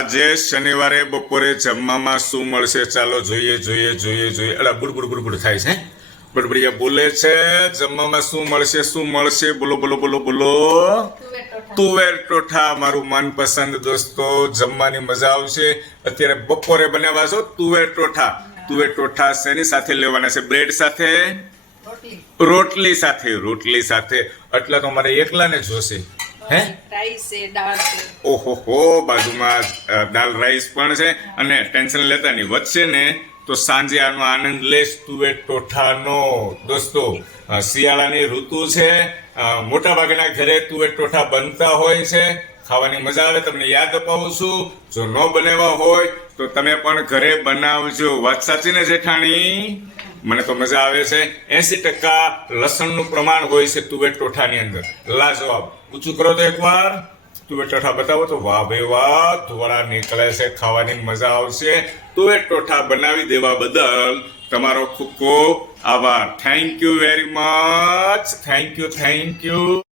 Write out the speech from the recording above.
આજે શનિવારે બપોરે જમવામાં શું મળશે? ચાલો જોઈએ. અલા બુડ થાય છે. બડબડિયા બોલે છે. જમવામાં શું મળશે? બોલો. તુવેર ટોઠા, મારું મનપસંદ દોસ્તો. જમવાની મજા આવશે. અત્યારે બપોરે બનાવવા છો તુવેર ટોઠા શેની સાથે લેવાના છે? બ્રેડ સાથે, રોટલી સાથે. એટલે તો મારે એકલાને જોશે. હે, ઓહો, બાજુમાં દાલ રાઈસ પણ છે. અને ટેન્શન લેતા નહીં, વધશે ને તો સાંજે આનો આનંદ લેશ તુવેર ટોઠાનો. દોસ્તો, શિયાળાની ઋતુ છે. મોટા ભાગના ઘરે તુવેર ટોઠા બનતા હોય છે. ખાવાની મજા આવે. તમને યાદ અપાવું છું, જો ન બનાવ્યા હોય તો તમે પણ ઘરે બનાવજો. વાત સાચી ને જેઠાણી? મને તો મજા આવે છે. 80% લસણનું પ્રમાણ હોય છે તુવેર ટોઠાની અંદર. લાજવાબ. ઊંચું કરો તો એકવાર. તુવેર ટોઠા બતાવો તો વાહ ભાઈ વાહ, ધોળા નીકળે છે. ખાવાની મજા આવશે. તુવેર ટોઠા બનાવી દેવા બદલ તમારો ખૂબ ખૂબ આભાર. Thank you very much. Thank you.